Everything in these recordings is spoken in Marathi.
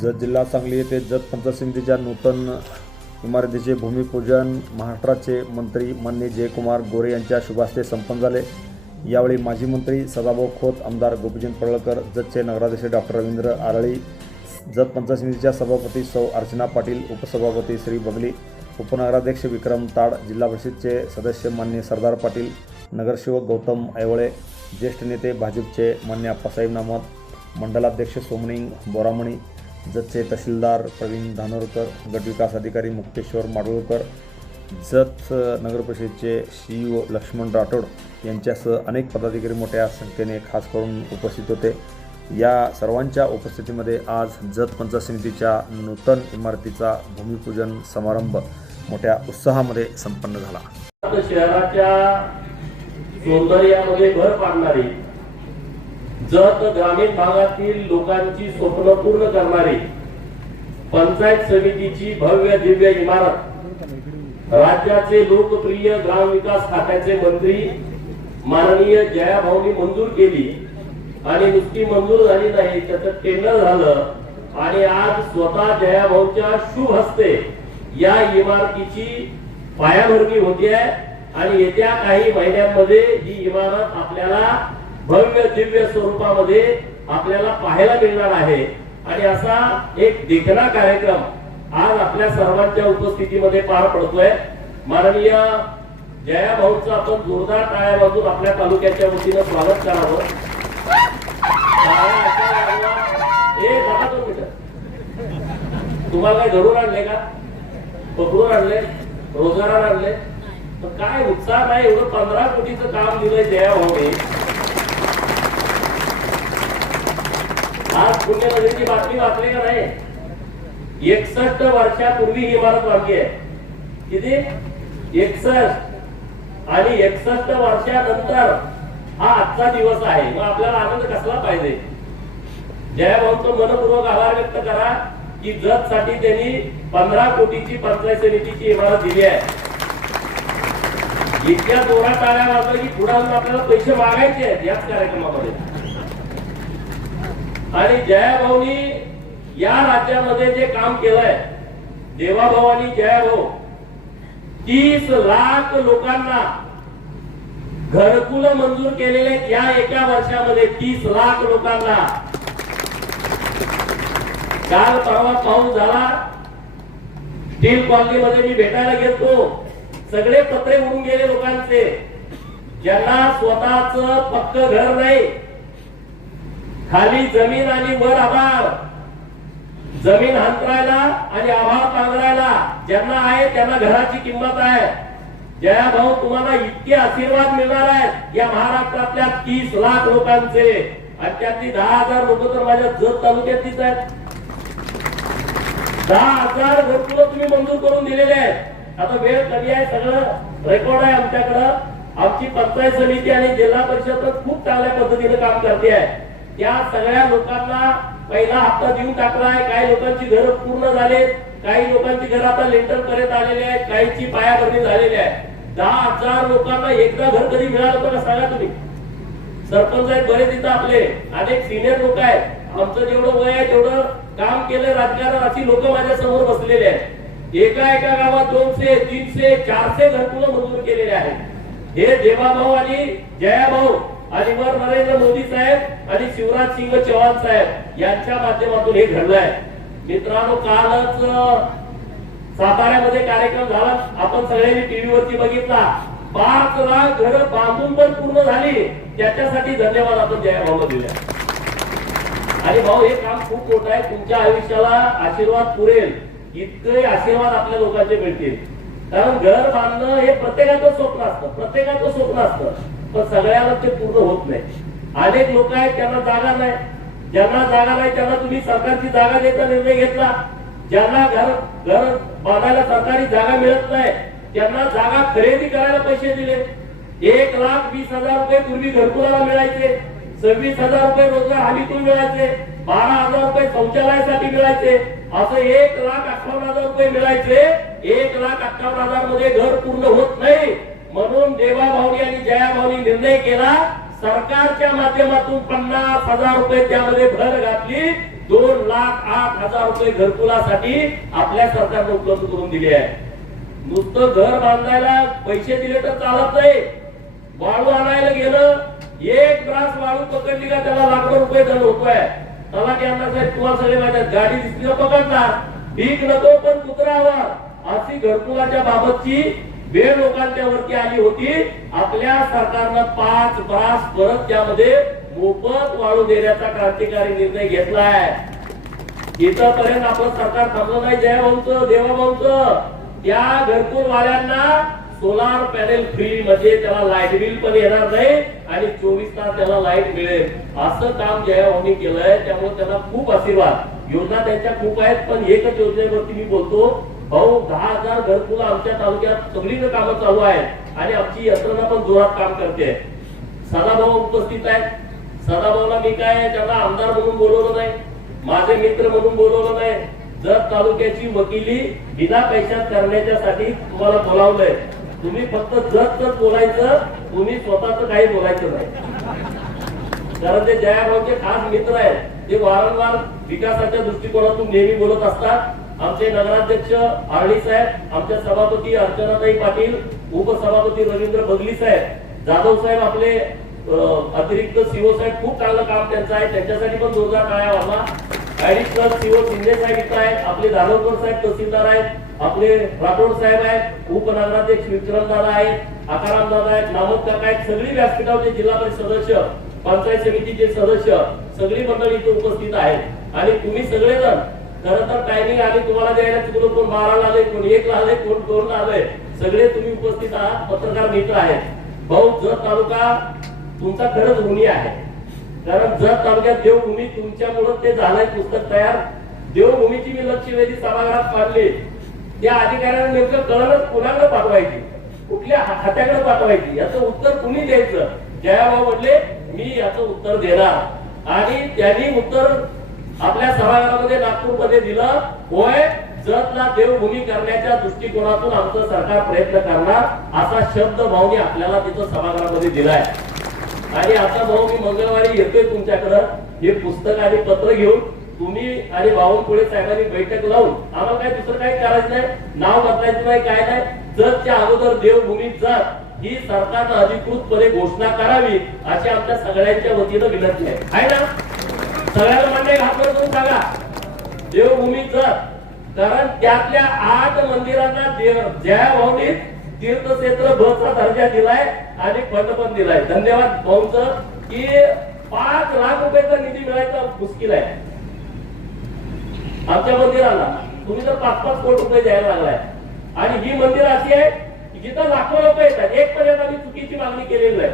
जत जिल्हा सांगली येथे जत पंचायत समितीच्या नूतन इमारतीचे भूमिपूजन महाराष्ट्राचे मंत्री माननीय जयकुमार गोरे यांच्या शुभ हस्ते संपन्न झाले। यावेळी माजी मंत्री सदाभाऊ खोत, आमदार गोपीचंद पडळकर, जतचे नगराध्यक्ष डॉक्टर रवींद्र आरळी, जत पंचायत समितीच्या सभापती सौ अर्चना पाटील, उपसभापती श्री बगली, उपनगराध्यक्ष विक्रम ताड, जिल्हा परिषदचे सदस्य माननीय सरदार पाटील, नगरसेवक गौतम ऐवळे, ज्येष्ठ नेते भाजपचे मान्य आप्पासाहेब नामत, मंडलाध्यक्ष सोमनिंग बोरामणी, जतचे तहसीलदार प्रवीण धानोरकर, गटविकास अधिकारी मुक्तेश्वर माडगूळकर, जत नगर परिषदेचे CEO लक्ष्मण राठोड यांच्यासह अनेक पदाधिकारी मोठ्या संख्येने खास करून उपस्थित होते। या सर्वांच्या उपस्थितीमध्ये आज जत पंचायत समितीच्या नूतन इमारतीचा भूमिपूजन समारंभ मोठ्या उत्साहामध्ये संपन्न झाला। शहराच्या सौंदर्यामध्ये भर पाडणारी, जत ग्रामीण भागातील लोकांची स्वप्न पूर्ण करणारी पंचायत समितीची भव्य दिव्य इमारत राज्याचे लोकप्रिय ग्रामविकास खात्याचे मंत्री माननीय जयाभाऊंनी मंजूर केली आणि नुसती मंजूर झाली नाही, त्याचं टेंडर झालं आणि आज स्वतः जयाभाऊंच्या शुभ हस्ते या इमारतीची पायाभरणी होते आहे आणि येत्या काही महिन्यांमध्ये ही इमारत आपल्याला भव्य दिव्य स्वरूपामध्ये आपल्याला पाहायला मिळणार आहे। आणि असा एक देखणा कार्यक्रम आज आपल्या सर्वांच्या उपस्थितीमध्ये पार पडतोय। माननीय जयाभाऊंचं आपण जोरदार टाळ्या वाजवून आपल्या तालुक्याच्या वतीनं स्वागत करावं। तुम्हाला काय घडून आणले का, पकडून आणले, रोजगार आणले, काय उत्साह नाही। एवढं 15 कोटीचं काम दिलंय जयाभाऊने। आज पुण्यनगरीची बातमी वाचली का नाही? 61 वर्षापूर्वी ही इमारत बांधली आहे। किती? 61 आणि 61 वर्षानंतर हा आजचा दिवस आहे। मग आपल्याला आनंद कसला पाहिजे? जयाभाऊंचं मनपूर्वक आभार व्यक्त करा की जत साठी त्यांनी 15 कोटीची पंचायत समितीची इमारत दिली आहे। इतक्या जोरात टाळ्या वाजल्या की पुढे आपल्याला पैसे मागायचे आहेत याच कार्यक्रमामध्ये। आणि जयाभाऊनी या राज्यामध्ये जे काम केलंय, देवाभाऊ आणि जयाभाऊ 30 लाख लोकांना घरकुल मंजूर केलेले या एका वर्षामध्ये। 30 लाख लोकांना। काल परवा पाऊस झाला, स्टील कॉलनी मध्ये मी भेटायला गेलो, सगळे पत्रे उडून गेले लोकांचे, ज्यांना स्वतःच पक्क घर नाही, खाली जमीन आणि वर आभार, जमीन हंतरायला आणि आभार पांघरायला ज्यांना आहे त्यांना घराची किंमत आहे। जयाभाऊ तुम्हाला इतके आशीर्वाद मिळणार आहेत या महाराष्ट्रातल्या 30 लाख लोकांचे, आणि त्यातली 10,000 लोक तर माझ्या जत तालुक्यातलीच आहेत। 10,000 घरकुल तुम्ही मंजूर करून दिलेले आहेत। आता वेळ कमी आहे, सगळं रेकॉर्ड आहे आमच्याकडं। आमची पंचायत समिती आणि जिल्हा परिषद खूप चांगल्या पद्धतीने काम करते आहे। त्या सगळ्या लोकांना पहिला हप्ता देऊन टाकलाय। काही लोकांची घर पूर्ण झाले, काही लोकांची घर आता लेंटर करत आलेले आहेत, काहींची पायाभरणी झालेली आहे। 10,000 लोकांना एकदा घर कधी मिळालं होतं का सांगा तुम्ही? सरपंच आहेत बरेच इथं आपले, अनेक सिनियर लोक आहेत। आमचं जेवढं वय आहे तेवढं काम केलं राजकारण, अशी लोक माझ्या समोर बसलेले आहेत। एका गावात 200, 300, 400 घरकुल मंजूर केलेले आहेत। हे देवाभाऊ आणि जयाभाऊ आणि वर नरेंद्र मोदी साहेब आणि शिवराज सिंग चौहान साहेब यांच्या माध्यमातून हे घडलंय। मित्रांनो, कालच साताऱ्यामध्ये कार्यक्रम झाला, आपण सगळ्यांनी टीव्ही वरती बघितला। 5 लाख घर बांधून पण पूर्ण झाली, त्याच्यासाठी धन्यवाद आपण जयाभाऊला दिले। आणि भाऊ, हे काम खूप मोठं आहे, तुमच्या आयुष्याला आशीर्वाद पुरेल इतके आशीर्वाद आपल्या लोकांचे मिळतील। कारण घर बांधणं हे प्रत्येकाचं स्वप्न असतं, प्रत्येकाचं स्वप्न असतं, पण सगळ्याला ते पूर्ण होत नाही। अनेक लोक आहेत त्यांना जागा नाही, ज्यांना जागा नाही त्यांना तुम्ही सरकारची जागा द्यायचा निर्णय घेतला। ज्यांना घर बांधायला सरकारी जागा मिळत नाही त्यांना जागा खरेदी करायला पैसे दिले। 1,20,000 रुपये पूर्वी घरकुलाला मिळायचे, 26,000 रुपये रोजगार हमीतून मिळायचे, 12,000 रुपये शौचालयासाठी मिळायचे, असं 1,58,000 रुपये मिळायचे। 1,58,000 मध्ये घर पूर्ण होत नाही, म्हणून देवाभाऊनी आणि जयाभाऊनी निर्णय केला, सरकारच्या माध्यमातून 50,000 रुपये त्यामध्ये भर घातली 2,08,000 रुपये घरकुलासाठी आपल्या सरकारने उपलब्ध करून दिले आहे. नुसतं घर बांधायला पैसे दिले तर चालत नाही. वाळू आणायला गेलं, एक ग्रास वाळू पकडली का त्याला लाखो रुपये दंड होतोय. तलाट्यांना साहेब तुम्हाला सगळे माहिती, गाडी दिसली पकडणार, भीक नको पण कुत्रावर, अशी घरकुलाच्या बाबतची वेळ लोकांच्या वरती आली होती. आपल्या सरकारनं 5 ब्रास परत त्यामध्ये मोफत वाळू देण्याचा क्रांतिकारी निर्णय घेतलाय. इथपर्यंत आपलं सरकार थांबलं नाही. जयभाऊंचं, देवाभाऊंचं, त्या घरकुल वाल्यांना सोलार पॅनेल फ्री मध्ये त्याला लाईट बिल पण येणार नाही आणि 24 तास त्याला लाईट मिळेल, असं काम जयभाऊंनी केलंय. त्यामुळे त्यांना खूप आशीर्वाद. योजना त्यांच्या खूप आहेत, पण एकच योजनेवरती मी बोलतो. भाऊ 10,000 घरकुल आमच्या तालुक्यात सगळीकडे कामं चालू आहेत आणि आमची यंत्रणा पण जोरात काम करते. सदाभाऊ उपस्थित आहेत. सदाभाऊला मी काय त्यांना आमदार म्हणून बोलवलं नाही, माझे मित्र म्हणून बोलवलं नाही. जत तालुक्याची वकिली बिना पैशात करण्यासाठी तुम्हाला बोलावलंय. तुम्ही फक्त जतच बोलायचं, तुम्ही स्वतःच काही बोलायचं नाही. कारण ते जयाभाऊचे खास मित्र आहेत. ते वारंवार विकासाच्या दृष्टिकोनातून नेहमी बोलत असतात. आमचे नगराध्यक्ष आरडी साहेब, आमच्या सभापती अर्चनाताई पाटील, उपसभापती रवींद्र बगली साहेब, जाधव साहेब, आपले अतिरिक्त सीओ साहेब, खूप चांगलं काम त्यांचं आहे. त्यांच्यासाठी पण जोरदार टाळ्या वाजवा. ऍडिशनल सीओ शिंदे साहेब इथं आहेत, आपले दानोकर साहेब तहसीलदार आहेत, आपले राठोड साहेब आहेत, उपनगराध्यक्ष विक्रम दादा आहेत, आकाराम दादा आहेत, नामद काका आहेत, सगळी व्यासपीठावरचे जिल्हा परिषद सदस्य, पंचायत समितीचे सदस्य, सगळी मंडळी इथे उपस्थित आहेत. आणि तुम्ही सगळेजण खरं तर टायमिंग आली तुम्हाला द्यायला चुकलो, कोण 12 ला आले, कोण 1 ला आले, कोण 2 ला आले, सगळे तुम्ही उपस्थित आहात, पत्रकार मित्र आहेत. भाऊ जत तालुका तुमचा खरंच ऋणी आहे. कारण जत तालुक्यात देवभूमी तुमच्यामुळे ते झालंय पुस्तक तयार. देवभूमीची मी लक्षवेधी सभागृहात काढली. त्या अधिकाऱ्यांना नेमकं कळलंच कुणाकडे पाठवायची, कुठल्या खात्याकडे पाठवायची, याचं उत्तर कुणी द्यायचं. जयाभाऊ म्हटले मी याचं उत्तर देणार आणि त्यांनी उत्तर आपल्या सभागृहामध्ये नागपूरमध्ये दिलं. होय, जतला देवभूमी करण्याच्या दृष्टिकोनातून आमचं सरकार प्रयत्न करणार, असा शब्द भाऊनी आपल्याला तिथं सभागृहामध्ये दिलाय. आणि आता भाऊ मी मंगळवारी येतोय तुमच्याकडं हे पुस्तक आणि पत्र घेऊन. तुम्ही आणि बावनकुळे साहेबांनी बैठक लावून, आम्हाला काय दुसरं काही करायचं नाही, नाव बदलायचं नाही, काय नाही. जतच्या अगोदर देवभूमी जत ही सरकारनं अधिकृतपणे घोषणा करावी अशी आमच्या सगळ्यांच्या वतीनं विनंती आहे ना. सगळ्याला मान्य हात वर करून सांगा देवभूमी जत. कारण त्यातल्या 8 मंदिरांना जयाभाऊंनी तीर्थक्षेत्र बचा दर्जा दिलाय आणि फंड पण दिलाय. धन्यवाद भाऊंचं की 5 लाख रुपयाचा निधी मिळायचा मुश्किल आहे आमच्या मंदिराला. तुम्ही तर 5-5 कोटी रुपये द्यायला लागलाय. आणि ही मंदिर अशी आहे जिथं लाखो लोक येतात. 1 पर्यंत आम्ही चुकीची मागणी केलेली आहे.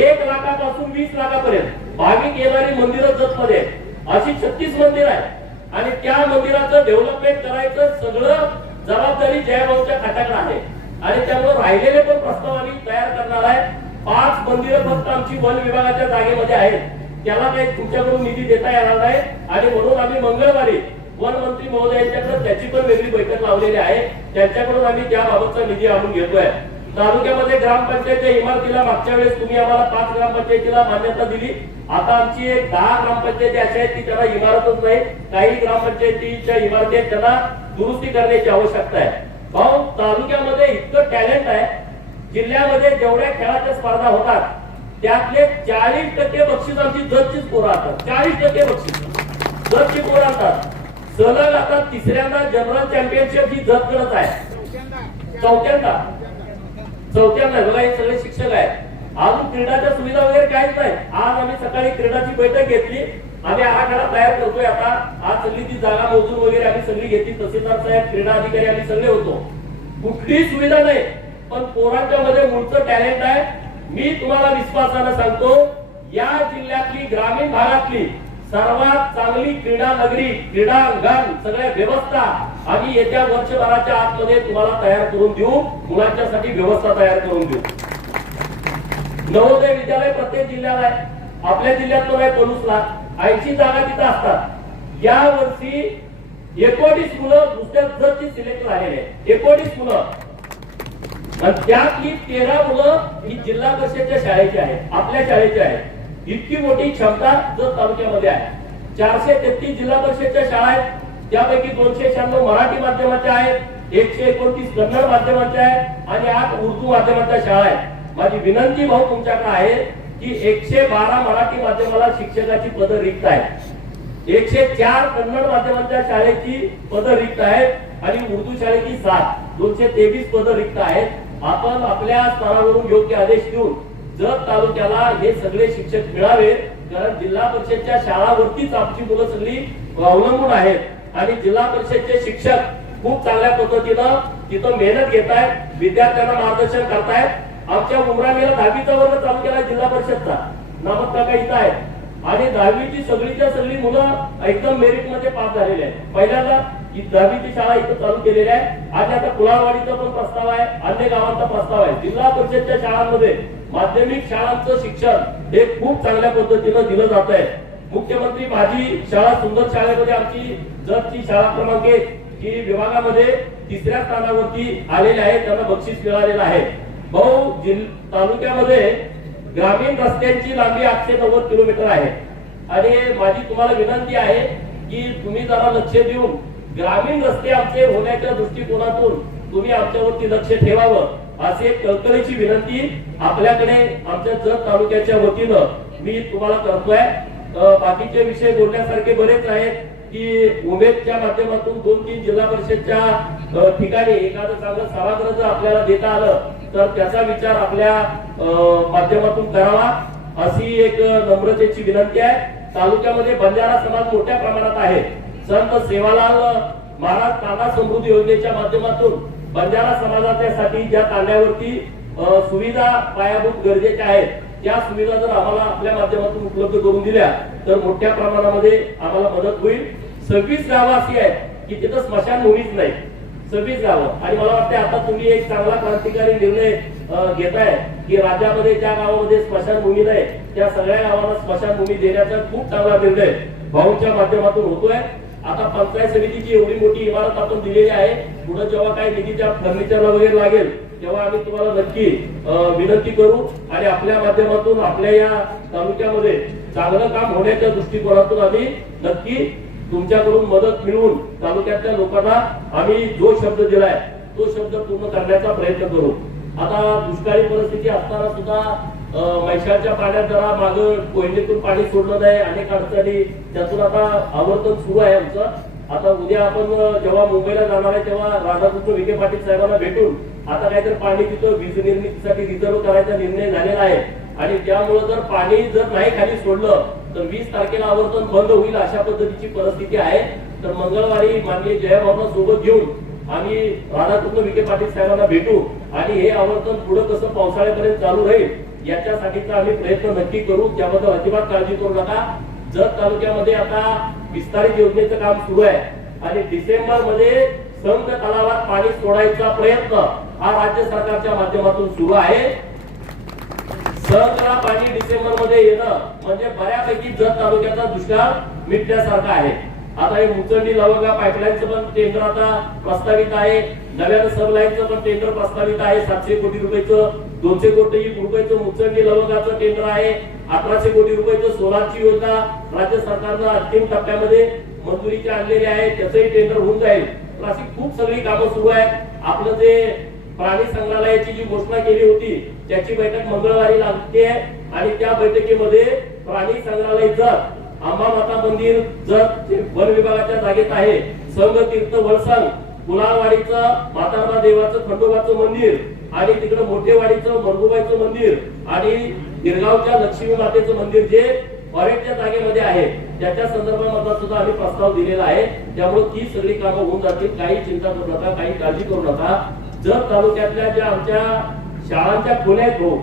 1 लाखापासून 20 लाखापर्यंत भाविक येणारी मंदिरं जतमध्ये अशी 36 मंदिर आहे. आणि त्या मंदिराचं डेव्हलपमेंट करायचं सगळं जबाबदारी जयभाऊच्या खात्याकडे आहे. आणि त्यामुळे राहिलेले पण प्रस्ताव आम्ही तयार करणार आहे. 5 मंदिरं फक्त आमची वन विभागाच्या जागेमध्ये आहेत, त्याला काही तुमच्याकडून निधी देता येणार नाही. आणि म्हणून आम्ही मंगळवारी वन मंत्री महोदयांच्याकडे त्याची पण वेगळी बैठक लावलेली आहे. त्यांच्याकडून आम्ही त्याबाबतचा निधी आणून घेतोय. तालुक्यामध्ये ग्रामपंचायतच्या इमारतीला मागच्या वेळेस तुम्ही आम्हाला 5 ग्रामपंचायतीला मान्यता दिली. आता आमची 10 ग्रामपंचायती अशा आहेत की त्याला इमारतच नाही. काही ग्रामपंचायतीच्या इमारती आहेत, त्यांना दुरुस्ती करण्याची आवश्यकता आहे. भाऊ तालुक्यामध्ये इतकं टॅलेंट आहे. जिल्ह्यामध्ये जेवढ्या खेळाच्या स्पर्धा होतात त्यातले 40% बक्षीस आमची जतचीच पोरं आणतात. 40% बक्षीस जतची पोरं आणतात. सलग आता 3ऱ्यांदा जनरल चॅम्पियनशिप ही जत करत आहे. चौथ्यांदा बघा, हे सगळे शिक्षक आहेत. अजून क्रीडाच्या सुविधा वगैरे काहीच नाही. आज आम्ही सकाळी क्रीडाची बैठक घेतली. आम्ही आराखडा तयार करतोय. आता आज सगळी ती जागा मोजून वगैरे आम्ही सगळी घेतली. तहसीलदार साहेब, क्रीडा अधिकारी आम्ही सगळे होतो. कुठलीही सुविधा नाही, पण पोरांच्या मध्ये मूळचं टॅलेंट आहे. मी तुम्हाला विश्वासानं सांगतो, या जिल्ह्यातली ग्रामीण भागातली सर्वात चांगली क्रीडा नगरी, क्रीडा अंगण, सगळ्या व्यवस्था आम्ही येत्या वर्षभराच्या आतमध्ये तुम्हाला तयार करून देऊ. मुलांच्यासाठी व्यवस्था तयार करून देऊ. नवोदय विद्यालय प्रत्येक जिल्ह्याला आहे. आपल्या जिल्ह्यात नाही, पलूसला 80 जागा तिथं असतात. या वर्षी 19 मुलं दुसऱ्या जतची सिलेक्ट झालेले आहेत. 19 मुलं, आणि त्यातली 13 मुलं ही जिल्हा परिषदेच्या शाळेची आहेत, आपल्या शाळेची आहेत. इतकी मोठी क्षमता जत तालुक्यामध्ये आहे. 433 जिल्हा परिषदच्या शाळा आहेत, त्यापैकी 296 मराठी माध्यमाच्या आहेत, 129 कन्नड माध्यमाच्या आहेत आणि 8 उर्दू माध्यमाच्या शाळा आहेत. माझी विनंती भाऊ तुमच्याकडे आहे की 112 मराठी माध्यमाला शिक्षकाची पदं रिक्त आहेत, 104 कन्नड माध्यमाच्या शाळेची पदं रिक्त आहेत आणि उर्दू शाळेची 7, 223 पदं रिक्त आहेत. आपण आपल्या स्तरावरून योग्य आदेश देऊन जत तालुक्याला हे सगळे शिक्षक मिळावे, कारण जिल्हा परिषदच्या शाळावरतीच आमची मुलं सगळी अवलंबून आहेत आणि जिल्हा परिषदचे शिक्षक खूप चांगल्या पद्धतीनं तिथं मेहनत घेत आहेत, विद्यार्थ्यांना मार्गदर्शन करतायत. आमच्या उमराणीला 10वीचा वर्ग चालू केला जिल्हा परिषदचा, नामक इथं आहे आणि 10वीची सगळीच्या सगळी मुलं एकदम मेरिट मध्ये पास झालेले आहेत. पहिल्यांदा 10वीची शाळा इथं चालू केलेली आहे आणि आता कुलाळवाडीचा पण प्रस्ताव आहे, अन्य गावांचा प्रस्ताव आहे. जिल्हा परिषदच्या शाळांमध्ये माध्यमिक शाळांचं शिक्षण हे खूप चांगल्या पद्धतीनं दिलं जात आहे. मुख्यमंत्री माझी शाळा सुंदर शाळेमध्ये आमची जतची शाळा क्रमांक 1 ही विभागामध्ये 3ऱ्या स्थानावरती आलेले आहे, त्यांना बक्षीस मिळालेलं आहे. भाऊ तालुक्यामध्ये ग्रामीण रस्त्यांची लांबी 890 किलोमीटर आहे आणि माझी तुम्हाला विनंती आहे की तुम्ही जरा लक्ष देऊन ग्रामीण रस्ते आमचे होण्याच्या दृष्टिकोनातून तुम्ही आमच्यावरती लक्ष ठेवावं, अशी एक कळकळीची विनंती आपल्याकडे आमच्या जत तालुक्याच्या वतीनं मी तुम्हाला करतोय. बाकीचे विषय बोलण्यासारखे बरेच आहेत की उमेदच्या माध्यमातून 2-3 जिल्हा परिषदच्या ठिकाणी एखादं चांगलं सभागृह जर आपल्याला देता आलं तर त्याचा विचार आपल्या माध्यमातून करावा, अशी एक नम्रतेची विनंती आहे. तालुक्यामध्ये बंजारा समाज मोठ्या प्रमाणात आहे. संत सेवालाल महाराज तांडा समृद्धी योजनेच्या माध्यमातून बंजारा समाजासाठी ज्या तांड्यावरती सुविधा पायाभूत गरजेच्या आहेत त्या सुविधा जर आम्हाला आपल्या माध्यमातून उपलब्ध करून दिल्या तर मोठ्या प्रमाणामध्ये आम्हाला मदत होईल. 26 गावं अशी आहेत की तिथं स्मशानभूमीच नाही, 26 गावं. आणि मला वाटतं आता तुम्ही एक चांगला क्रांतिकारी निर्णय घेताय की राज्यामध्ये ज्या गावामध्ये स्मशानभूमी नाही त्या सगळ्या गावांना स्मशानभूमी देण्याचा खूप चांगला निर्णय भाऊंच्या माध्यमातून होतोय. आता पंचायत समितीची एवढी मोठी इमारत आपण दिलेली आहे, पुढे जेव्हा काही निधीच्या फर्निचरला वगैरे लागेल तेव्हा आम्ही तुम्हाला नक्की विनंती करू आणि आपल्या माध्यमातून आपल्या या तालुक्यामध्ये चांगलं काम होण्याच्या दृष्टिकोनातून आम्ही नक्की तुमच्याकडून मदत मिळवून तालुक्यातल्या लोकांना आम्ही जो शब्द दिलाय तो शब्द पूर्ण करण्याचा प्रयत्न करू. आता दुष्काळी परिस्थिती असताना सुद्धा मैशाच्या पाण्यात जरा मागं कोयनेतून पाणी सोडलं नाही, अनेक अडचणी, त्यातून आता आवर्तन सुरू आहे आमचं. आता उद्या आपण जेव्हा मुंबईला जाणार आहे तेव्हा राधाकृष्ण विखे पाटील साहेबांना भेटून आता काहीतरी पाणी तिथं वीज निर्मितीसाठी रिझर्व करायचा निर्णय झालेला आहे आणि त्यामुळे जर पाणी जर नाही खाली सोडलं तर 20 तारखेला आवर्तन बंद होईल अशा पद्धतीची परिस्थिती आहे. तर मंगळवारी माननीय जयभावना सोबत घेऊन आम्ही राधाकृष्ण विखे पाटील साहेबांना भेटू आणि हे आवर्तन पुढे कसं पावसाळ्यापर्यंत चालू राहील याच्यासाठीचा आम्ही प्रयत्न नक्की करू. त्याबद्दल अजिबात काळजी करू नका. जत तालुक्यामध्ये आता विस्तारित योजनेचं काम सुरू आहे आणि डिसेंबर मध्ये संघ तलावात पाणी सोडायचा प्रयत्न हा राज्य सरकारच्या माध्यमातून सुरू आहे. संघला पाणी डिसेंबर मध्ये येणं म्हणजे बऱ्यापैकी जत तालुक्याचा दुष्काळ मिटण्यासारखा आहे. आता हे मुचंडी लवंगा पाईपलाईनचं पण टेंडर आता प्रस्तावित आहे, नव्यानं सबलाईनचं पण टेंडर प्रस्तावित आहे. 700 कोटी रुपयाचं, 200 कोटी रुपयाचं मुचंडी लवंगाचं टेंडर आहे. 1800 कोटी रुपयाचं सोलारची योजना राज्य सरकारनं अंतिम टप्प्यामध्ये मंजुरीची आणलेली आहे, त्याचंही टेंडर होऊन जाईल. तर अशी खूप सगळी कामं सुरू आहेत. आपलं जे प्राणी संग्रहालयाची जी घोषणा केली होती त्याची बैठक मंगळवारी लागते आणि त्या बैठकीमध्ये प्राणी संग्रहालय जत, अंबामाता मंदिर जत वन विभागाच्या जागेत आहे, संघ तीर्थ वळसंग, कुलाळवाडीचं म्हातारा देवाचं खंडोबाचं मंदिर आणि तिकडे मोठेवाडीचं मरगुबाईचं मंदिर आणि गिरगावच्या लक्ष्मी मातेचं मंदिर जे फॉरेस्टच्या जागेमध्ये आहे त्याच्या संदर्भामध्ये सुद्धा आम्ही प्रस्ताव दिलेला आहे. त्यामुळे ती सगळी कामं होऊन जातील, काही चिंता करू नका, काही काळजी करू नका. जर तालुक्यातल्या ज्या आमच्या शाळांच्या खोल्या आहेत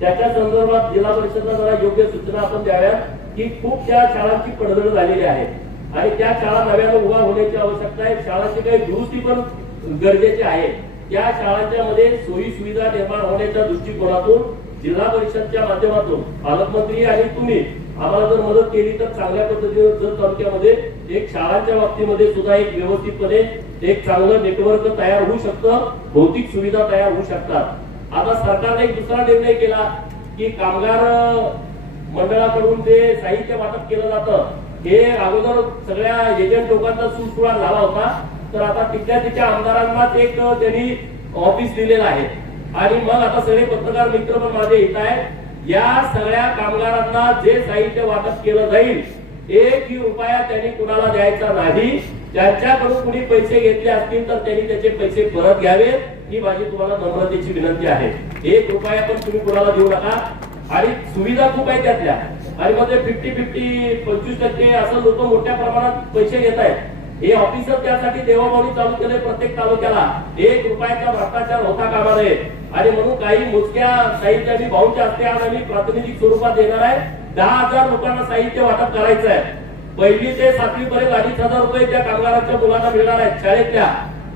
त्याच्या संदर्भात जिल्हा परिषदेला जरा योग्य सूचना आपण द्याव्यात की खूप त्या शाळांची पडझड झालेली आहे आणि त्या शाळा नव्यानं उभा होण्याची आवश्यकता आहे. शाळांची काही दुरुस्ती पण गरजेची आहे. त्या शाळांच्या मध्ये सोयी सुविधा निर्माण होण्याच्या दृष्टिकोनातून जिल्हा परिषदच्या माध्यमातून पालकमंत्री आणि तुम्ही आम्हाला जर मदत केली तर चांगल्या पद्धतीने जत तालुक्यामध्ये एक शाळांच्या बाबतीमध्ये सुद्धा एक व्यवस्थितपणे एक चांगलं नेटवर्क तयार होऊ शकतं, भौतिक सुविधा तयार होऊ शकतात. आता सरकारने एक दुसरा निर्णय केला की कामगार मंडळाकडून जे साहित्य वाटप केलं जातं हे अगोदर सगळ्या एजंट लोकांचा सुळसुळाट झाला होता. तर आता तिथल्या आमदारांनाच एक त्यांनी ऑफिस दिलेलं आहे आणि मग आता सगळे पत्रकार मित्र पण माझे येत आहेत. या सगळ्या कामगारांना जे साहित्य वाटप केलं जाईल एकही रुपया त्यांनी कुणाला द्यायचा नाही. ज्यांच्याकडून कुणी पैसे घेतले असतील तर त्यांनी त्याचे पैसे परत घ्यावेत ही माझी तुम्हाला नम्रतेची विनंती आहे. 1 रुपया पण तुम्ही कुणाला देऊ नका. आणि सुविधा खूप आहे त्यातल्या आणि मग ते 50-50 25% असं लोक मोठ्या प्रमाणात पैसे घेत आहेत. हे ऑफिसर त्यासाठी देवाभावी चालू केले प्रत्येक तालुक्याला 1 रुपयाचा भ्रष्टाचार होता कामा नये. आणि म्हणून काही मोजक्या साहित्याची भाऊच्या हस्ते आज आम्ही प्रातिनिधिक स्वरूपात देणार आहे. 10,000 लोकांना साहित्य वाटप करायचं आहे. 1ली ते 7वी पर्यंत 2,500 रुपये त्या कामगारांच्या मुलांना मिळणार आहेत शाळेतल्या.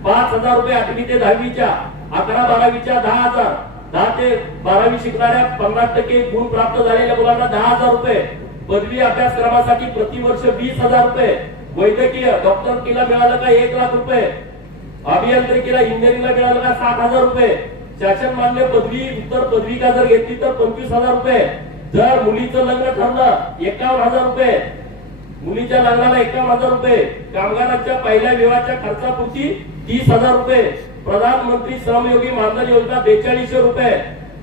5,000 रुपये 8वी ते 10वीच्या, 11-12वीच्या 10,000, 10 ते 12वी शिकणाऱ्या 50% गुण प्राप्त झालेल्या मुलांना 10,000 रुपये, पदवी अभ्यासक्रमासाठी प्रतिवर्ष 20,000 रुपये, वैद्यकीय डॉक्टरकीला मिळालं का 1 लाख रुपये, अभियांत्रिकीला इंजिनिअरिंगला मिळालं का 60,000 रुपये, शासन मान्य पदवी उत्तर पदविका जर घेतली तर 25,000 रुपये, जर मुलीचं लग्न ठरलं 51,000 रुपये, मुलीच्या लग्नाला 51,000 रुपये, कामगारांच्या पहिल्या विवाहाच्या खर्चापुरती 30,000 रुपये, प्रधानमंत्री श्रमयोगी मानधन योजना 4200 रुपये,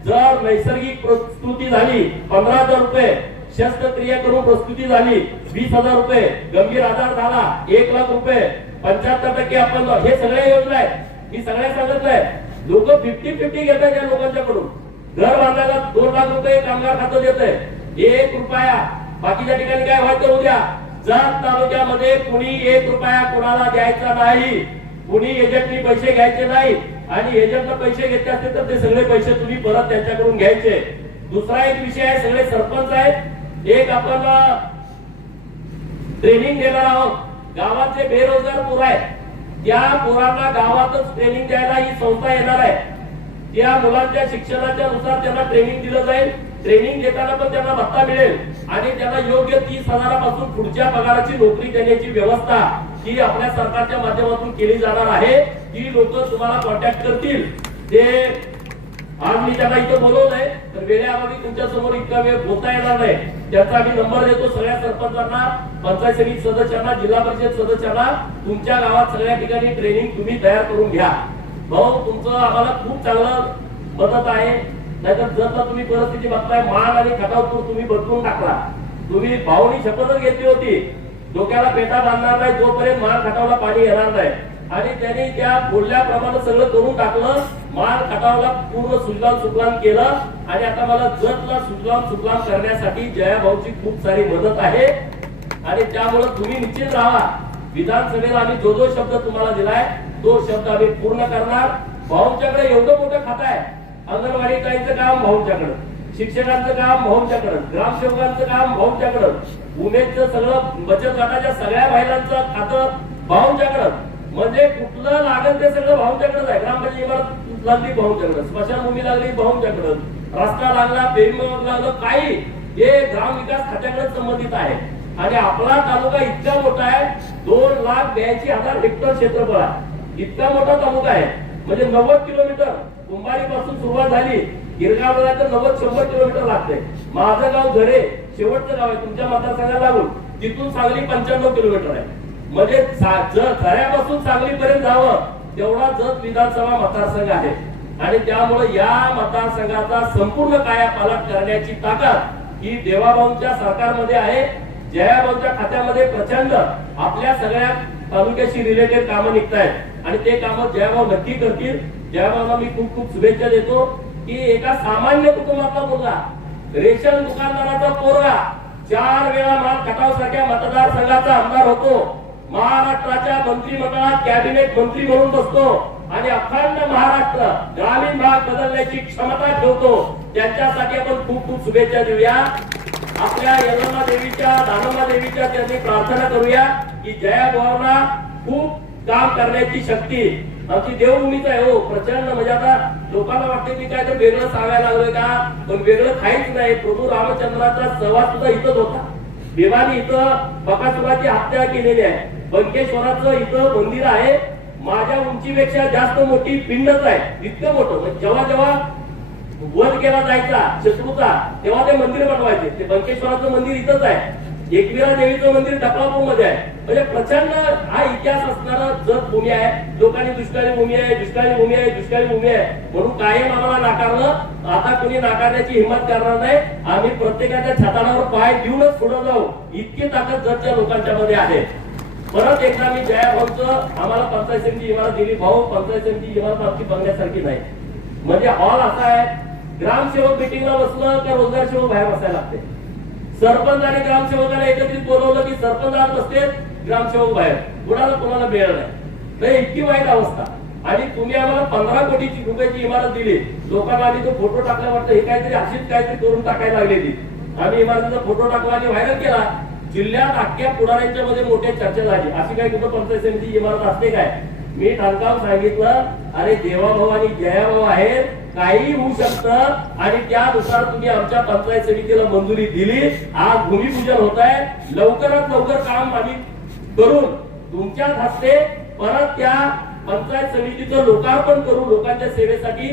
जर नैसर्गिक प्रस्तुती झाली 15,000 रुपये, शस्त्रक्रिया करून प्रस्तुती झाली 20,000 रुपये, गंभीर आजार झाला 1 लाख रुपये, 75% आपण हे सगळ्या योजना आहेत. मी सगळ्या सांगितलंय. लोक 50-50 घेत आहेत या लोकांच्याकडून. घर बांधायला 2 लाख रुपये कामगार खातं देत आहे 1 रुपया. बाकीच्या ठिकाणी काय व्हायचं उद्या जत तालुक्यामध्ये कुणी 1 रुपया कुणाला द्यायचा नाही. कुणी एजंटनी पैसे घ्यायचे नाही आणि एजंटला पैसे घेतले असते तर ते सगळे पैसे तुम्ही परत त्यांच्याकडून घ्यायचे. दुसरा एक विषय आहे, सगळे सरपंच आहेत. एक आपण ट्रेनिंग देणार आहोत. गावातले बेरोजगार पोर आहेत त्या पोरांना गावातच ट्रेनिंग द्यायला ही संस्था येणार आहे. त्या मुलांच्या शिक्षणाच्या नुसार त्यांना ट्रेनिंग दिलं जाईल. ट्रेनिंग देताना पण त्यांना भत्ता मिळेल आणि त्यांना योग्य 30,000 पासून पुढच्या पगाराची नोकरी देण्याची व्यवस्था ही आपल्या सरकारच्या माध्यमातून केली जाणार आहे. ही लोक तुम्हाला कॉन्टॅक्ट करतील. ते आज मी त्यांना इथं बोलवलंय तर वेळेअभावी तुमच्या समोर इतका वेळ बोलता येणार नाही. त्याचा आम्ही नंबर देतो सगळ्या सरपंचांना, पंचायत समिती सदस्यांना, जिल्हा परिषद सदस्यांना. तुमच्या गावात सगळ्या ठिकाणी ट्रेनिंग तुम्ही तयार करून घ्या. भाऊ तुमचं आम्हाला खूप चांगलं मदत आहे. नाहीतर जर तुम्ही परिस्थिती बघताय मान आणि खटावतूर तुम्ही बदलून टाकला. तुम्ही भाऊनी शपथच घेतली होती डोक्याला पेटा बांधणार नाही जोपर्यंत मान खटावला पाणी येणार नाही आणि त्यांनी त्या बोलल्याप्रमाणे सगळं करून टाकलं. मान खटावला पूर्ण सुजलाम सुफलाम केलं आणि आता मला जतला सुजलाम सुफलाम करण्यासाठी जयाभाऊची खूप सारी मदत आहे आणि त्यामुळे तुम्ही निश्चित राहा. विधानसभेला आम्ही जो शब्द तुम्हाला दिलाय तो शब्द आम्ही पूर्ण करणार. भाऊंच्याकडे एवढं मोठं खातं आहे. अंगणवाडी ताईंचं काम भाऊंच्याकडं, शिक्षकांचं काम भाऊंच्याकडं, ग्रामसेवकांचं काम भाऊंच्याकडं, उमेदचं सगळं बचत गटाच्या सगळ्या महिलांचं खातं भाऊंच्याकडं. म्हणजे कुठलं लागेल ते सगळं भाऊंच्याकडे आहे. ग्रामपंचायत इमारत लागली भाऊंच्याकडं, स्मशानभूमी लागली भाऊंच्याकडं, रस्ता लागला, पेरिंग लागलं, काही हे ग्रामविकास खात्याकडे संबंधित आहे. आणि आपला तालुका इतका मोठा आहे 2,82,000 हेक्टर क्षेत्रफळ आहे. इतका मोठा तालुका आहे म्हणजे 90 किलोमीटर कुंभारी पासून सुरुवात झाली गिरगावला तर 90-100 किलोमीटर लागते. माझं गाव घरे शेवटचं गाव आहे तुमच्या मतदारसंघाला लागून. तिथून सांगली 95 किलोमीटर आहे. म्हणजे झऱ्यापासून सांगलीपर्यंत जावं तेवढा जत विधानसभा मतदारसंघ आहे आणि त्यामुळे या मतदारसंघाचा संपूर्ण कायापालट करण्याची ताकद ही देवाभाऊंच्या सरकारमध्ये आहे. जयाभाऊंच्या खात्यामध्ये प्रचंड आपल्या सगळ्या तालुक्याशी रिलेटेड कामं निघतायत आणि ते कामं जयाभाऊ नक्की करतील. जयाभाऊंना मी खूप खूप शुभेच्छा देतो की एका सामान्य कुटुंबातला मुलगा, रेशन दुकानदाराचा पोरगा 4 वेळा मान खटाव सारख्या मतदारसंघाचा आमदार होतो. महाराष्ट्राच्या मंत्रिमंडळात कॅबिनेट मंत्री म्हणून बसतो आणि अखंड महाराष्ट्र ग्रामीण भाग बदलण्याची क्षमता ठेवतो. त्यांच्यासाठी आपण खूप खूप शुभेच्छा देऊया. आपल्या यल्लमा देवीच्या, दानम्मा देवीच्या त्यांनी प्रार्थना करूया की जयाभाऊंना खूप काम करण्याची शक्ती आमची देवभूमीच आहे. हो प्रचंड म्हणजे आता लोकांना वाटते की काय तर वेगळं सांगायला लागलोय का, पण वेगळं काहीच नाही. प्रभू रामचंद्राचा सहवास सुद्धा इथंच होता. देवानी इथं बकासुराची हत्या केलेली आहे. बंकेश्वराचं इथं मंदिर आहे. माझ्या उंचीपेक्षा जास्त मोठी पिंडच आहे. इतकं मोठं जेव्हा जेव्हा वध केला जायचा शत्रूचा, तेव्हा ते मंदिर बनवायचे. ते बंकेश्वराचं मंदिर इथंच आहे, एकविरा देवीचं मंदिर टकलापूर मध्ये आहे. म्हणजे प्रचंड हा इतिहास असणारा जत भूमी आहे. लोकांनी दुष्काळी भूमी आहे, दुष्काळी भूमी आहे, दुष्काळी भूमी आहे म्हणून कायम आम्हाला नाकारलं. आता कुणी नाकारण्याची हिंमत करणार नाही. आम्ही प्रत्येकाच्या छाताडावर पाय देऊनच पुढे जाऊ, इतकी ताकद जतच्या लोकांच्या मध्ये आहे. परत एकदा मी जयाभाऊचं आम्हाला पंचायत समिती इमारत दिली. भाऊ, पंचायत समिती इमारत आमची बघण्यासारखी नाही. म्हणजे हॉल असा आहे, ग्रामसेवक मिटिंगला बसलं का रोजगार सेवक बाहेर बसायला लागते. सरपंच आणि ग्रामसेवकाला एकत्रित बोलवलं की सरपंच आत बसते, ग्रामसेवक बाहेर. कुणाला वेळ नाही. इतकी वाईट अवस्था. आणि तुम्ही आम्हाला 15 कोटी रुपयाची इमारत दिली. लोकांना आम्ही तो फोटो टाकला, वाटतं हे काहीतरी अशीच काहीतरी करून टाकायला लागलेली. आम्ही इमारतीचा फोटो टाकला आणि व्हायरल केला. जिल्ह्यात अख्ख्या पुढाऱ्यांच्या मध्ये मोठी चर्चा झाली. अशी काही कुठं पंचायत समिती इमारत असते काय? मी ठाणकाव सांगितलं, अरे देवाभाऊ आणि जयाभाऊ आहेत, काही होऊ शकतं. आणि त्यानुसार तुम्ही आमच्या पंचायत समितीला मंजुरी दिली. आज भूमिपूजन होत आहे. लवकरात लवकर काम आम्ही करून तुमच्याच हस्ते परत त्या पंचायत समितीचं लोकार्पण करू. लोकांच्या सेवेसाठी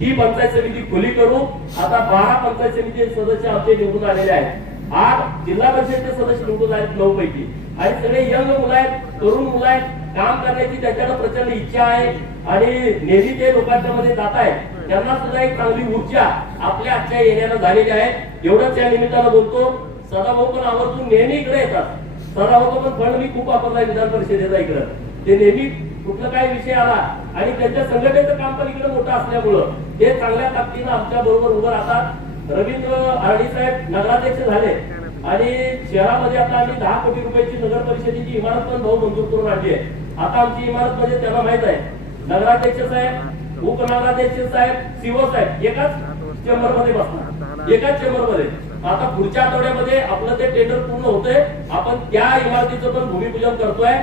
ही पंचायत समिती खुली करू. आता 12 पंचायत समितीचे सदस्य आमचे निवडून आलेले आहेत. 8 जिल्हा परिषदेचे सदस्य निवडून आहेत 9 पैकी. आणि सगळे यंग मुलं आहेत, तरुण मुलं आहेत. काम करण्याची त्याच्याकडे प्रचंड इच्छा आहे आणि नेहमी ते लोकांच्या मध्ये जात आहेत. त्यांना सुद्धा एक चांगली ऊर्जा आपल्या आजच्या येण्याला झालेली आहे. एवढंच या निमित्तानं बोलतो. सदाभाऊ पण आवर्जून नेहमी इकडे येतात. सदाभाऊ पण फंड मी खूप वापरलाय विधान परिषदेचा इकडं. ते नेहमी कुठला काही विषय आला आणि त्यांच्या संघटनेचं काम पण इकडे मोठं असल्यामुळं ते चांगल्या ताकदीनं आमच्या बरोबर उभं राहतात. रवींद्र आरडी साहेब नगराध्यक्ष झाले आणि शहरामध्ये आता आम्ही 10 कोटी रुपयाची नगर परिषदेची इमारत पण भाऊ मंजूर करून आणली आहे. आता आमची इमारत म्हणजे त्यांना माहित आहे, नगराध्यक्ष साहेब, उपनगराध्यक्ष साहेब, सीओ साहेब एकाच चेंबर मध्ये बसणार, एकाच चेंबर मध्ये. आता पुढच्या आठवड्यामध्ये आपलं ते टेंडर पूर्ण होतंय. आपण त्या इमारतीचं पण भूमिपूजन करतोय.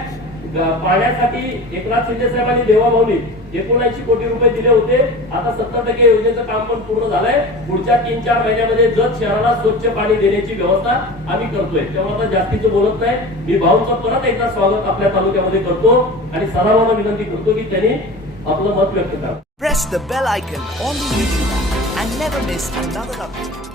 पाण्यासाठी एकनाथ शिंदे साहेबांनी देवाभाऊनी 79 कोटी रुपये दिले होते. आता 70% योजनेचं काम पण पूर्ण झालंय. पुढच्या 3-4 महिन्यामध्ये जत शहराला स्वच्छ पाणी देण्याची व्यवस्था आम्ही करतोय. तेव्हा आता जास्तीचं बोलत नाही. मी भाऊचं परत एकदा स्वागत आपल्या तालुक्यामध्ये करतो आणि सदाभाऊंना विनंती करतो की त्यांनी आपलं मत व्यक्त करा. Press the bell icon on the YouTube app and never miss another update.